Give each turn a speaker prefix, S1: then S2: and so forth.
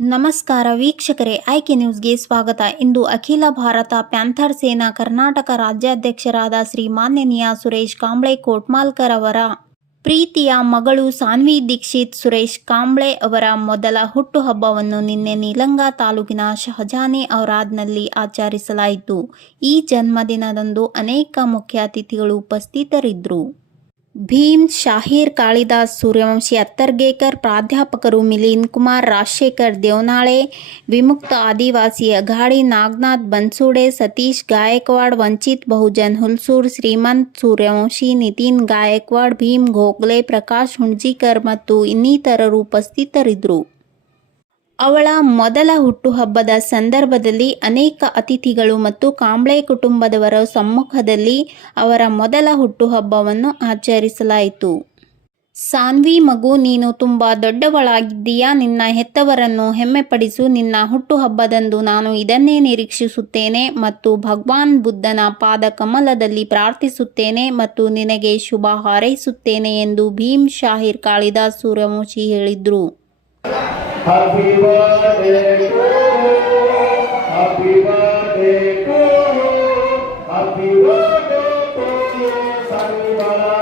S1: ನಮಸ್ಕಾರ ವೀಕ್ಷಕರೇ, ಆಯ್ಕೆ ನ್ಯೂಸ್ಗೆ ಸ್ವಾಗತ. ಇಂದು ಅಖಿಲ ಭಾರತ ಪ್ಯಾಂಥರ್ ಸೇನಾ ಕರ್ನಾಟಕ ರಾಜ್ಯಾಧ್ಯಕ್ಷರಾದ ಶ್ರೀ ಮಾನ್ಯನೀಯ ಸುರೇಶ್ ಕಾಂಬ್ಳೆ ಕೋಟ್ಮಾಲ್ಕರ್ ಅವರ, ಪ್ರೀತಿಯ ಮಗಳು ಸಾನ್ವಿ ದೀಕ್ಷಿತ್ ಸುರೇಶ್ ಕಾಂಬ್ಳೆ ಅವರ ಮೊದಲ ಹುಟ್ಟುಹಬ್ಬವನ್ನು ನಿನ್ನೆ ನೀಲಂಗ ತಾಲೂಕಿನ ಶಹಜಾನೆ ಔರಾದ್ನಲ್ಲಿ ಆಚರಿಸಲಾಯಿತು. ಈ ಜನ್ಮದಿನದಂದು ಅನೇಕ ಮುಖ್ಯ ಅತಿಥಿಗಳು ಉಪಸ್ಥಿತರಿದ್ದರು ಭೀಮ್ ಶಾಹೀರ್ ಕಾಳಿದಾಸ್ ಸೂರ್ಯವಂಶಿ ಅತ್ತರ್ಗೇಕರ್ ಪ್ರಾಧ್ಯಾಪಕರು ಮಿಲಿಂದ್ ಕುಮಾರ್ ರಾಜಶೇಖರ್ ದೇವನಾಳೆ ವಿಮುಕ್ತ ಆದಿವಾಸಿ ಅಘಾಡಿ ನಾಗನಾಥ್ ಬನ್ಸೂಡೆ ಸತೀಶ್ ಗಾಯಕ್ವಾಡ್ ವಂಚಿತ್ ಬಹುಜನ್ ಹುಲ್ಸೂರ್ ಶ್ರೀಮಂತ್ ಸೂರ್ಯವಂಶಿ ನಿತಿನ್ ಗಾಯಕ್ವಾಡ್ ಭೀಮ್ ಗೋಖಲೆ ಪ್ರಕಾಶ್ ಹುಣ್ಜಿಕರ್ ಮತ್ತು ಇನ್ನಿತರರು ಉಪಸ್ಥಿತರಿದ್ದರು ಅವಳ ಮೊದಲ ಹುಟ್ಟುಹಬ್ಬದ ಸಂದರ್ಭದಲ್ಲಿ ಅನೇಕ ಅತಿಥಿಗಳು ಮತ್ತು ಕಾಂಬ್ಳೆ ಕುಟುಂಬದವರ ಸಮ್ಮುಖದಲ್ಲಿ ಅವರ ಮೊದಲ ಹುಟ್ಟುಹಬ್ಬವನ್ನು ಆಚರಿಸಲಾಯಿತು. ಸಾನ್ವಿ, ಮಗು, ನೀನು ತುಂಬ ದೊಡ್ಡವಳಾಗಿದ್ದೀಯಾ? ನಿನ್ನ ಹೆತ್ತವರನ್ನು ಹೆಮ್ಮೆಪಡಿಸು. ನಿನ್ನ ಹುಟ್ಟುಹಬ್ಬದಂದು ನಾನು ಇದನ್ನೇ ನಿರೀಕ್ಷಿಸುತ್ತೇನೆ ಮತ್ತು ಭಗವಾನ್ ಬುದ್ಧನ ಪಾದ ಕಮಲದಲ್ಲಿ ಪ್ರಾರ್ಥಿಸುತ್ತೇನೆ ಮತ್ತು ನಿನಗೆ ಶುಭ ಹಾರೈಸುತ್ತೇನೆ ಎಂದು ಭೀಮ್ ಶಾಹಿರ್ ಕಾಳಿದಾಸ್ ಸೂರ್ಯವಂಶಿ ಹೇಳಿದ್ರು.
S2: Happy birthday to you. Happy birthday to you. Happy birthday to you, Sanibala.